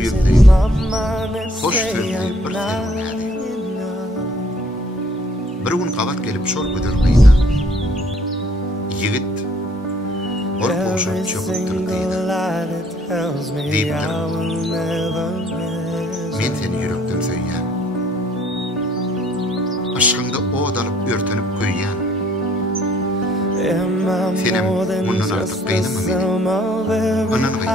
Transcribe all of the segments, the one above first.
yüzlüğü, hoş sözlü bir serunadi. Bir gün kavat gelip şol güdürgeydi. Yigit, or boşa çöküptürgeydi. Deyiptir, men seni yürekten söyleyen. Aşkında o dalıp örtünüp köyyen. Senem bundan artık kıynımı benim. Anan gıy,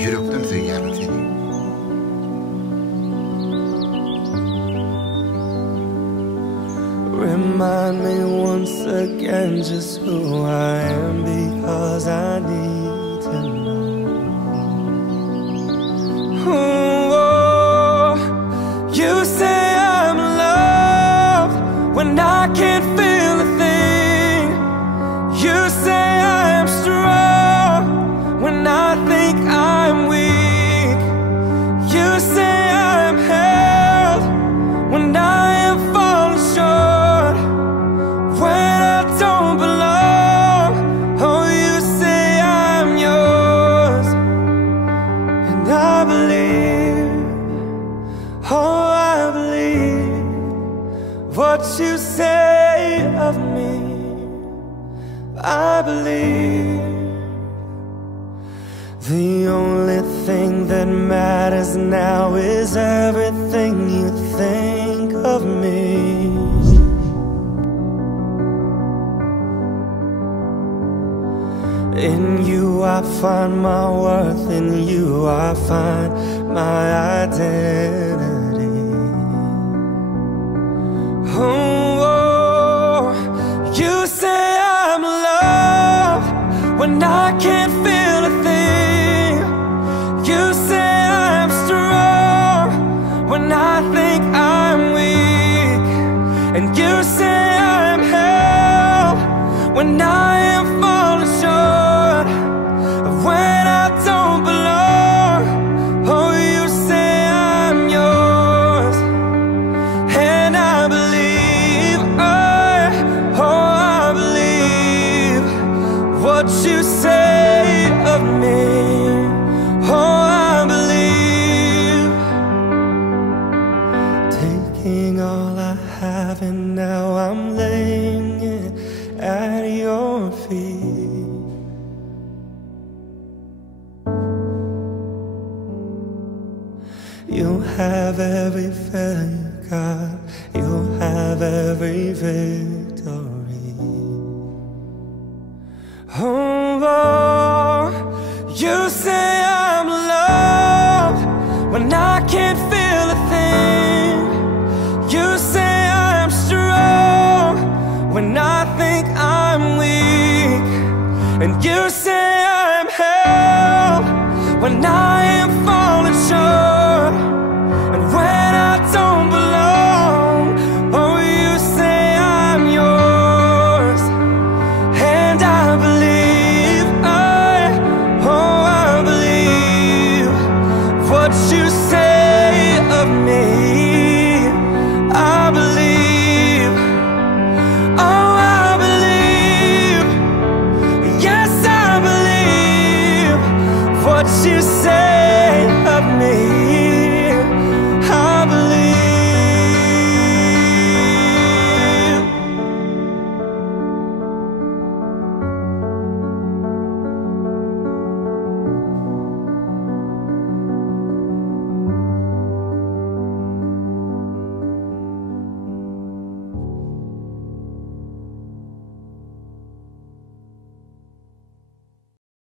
yürekten söyleyen seni. Remind me once again just who I am, because I need to know. Oh, you say I'm loved when I can't feel a thing. You say I'm strong when I think I'm weak. You say I'm held when I am falling short, when I don't belong. Oh, you say I'm yours, and I believe, oh, I believe what you say of me. I believe the only thing that matters now is everything you think of me. In you I find my worth, in you I find my identity. Oh, you say I'm loved when I can't feel a thing. You say I'm strong when I think I'm weak. And you say I'm held when I am falling short, when I don't belong. Oh, you say I'm yours, and I believe, I believe what you say of me. Oh, I believe, taking all I have and now I'm laying it at your feet. You'll have every failure, God. You'll have every victory. Oh, you say I'm loved when I can't feel a thing. You say I'm strong when I think I'm weak. And you say I'm held when I am falling short, and when I don't belong. Oh, you say I'm yours, and I believe, I believe what you say